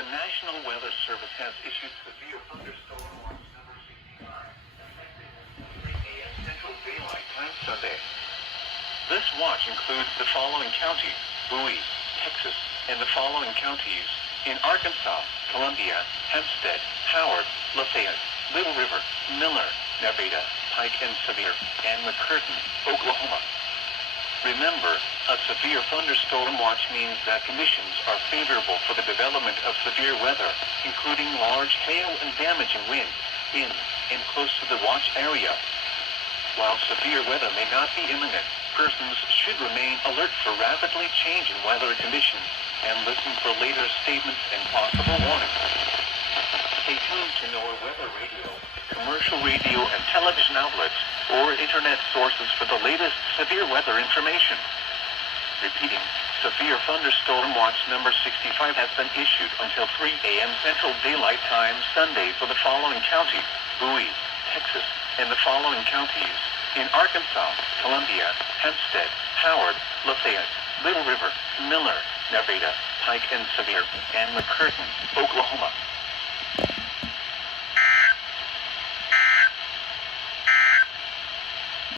The National Weather Service has issued severe thunderstorm watch number 69, effective at 3 a.m. Central Daylight Time Sunday. This watch includes the following counties: Bowie, Texas, and the following counties in Arkansas: Columbia, Hempstead, Howard, Lafayette, Little River, Miller, Nevada, Pike and Sevier, and McCurtain, Oklahoma. Remember, a severe thunderstorm watch means that conditions are favorable for the development of severe weather, including large hail and damaging winds, in and close to the watch area. While severe weather may not be imminent, persons should remain alert for rapidly changing weather conditions and listen for later statements and possible warnings. Stay tuned to NOAA Weather Radio, commercial radio and television outlets, or internet sources for the latest severe weather information. Repeating, severe thunderstorm watch number 65 has been issued until 3 a.m. Central Daylight Time Sunday for the following counties: Bowie, Texas, and the following counties in Arkansas: Columbia, Hempstead, Howard, Lafayette, Little River, Miller, Nevada, Pike and Sevier, and McCurtain, Oklahoma.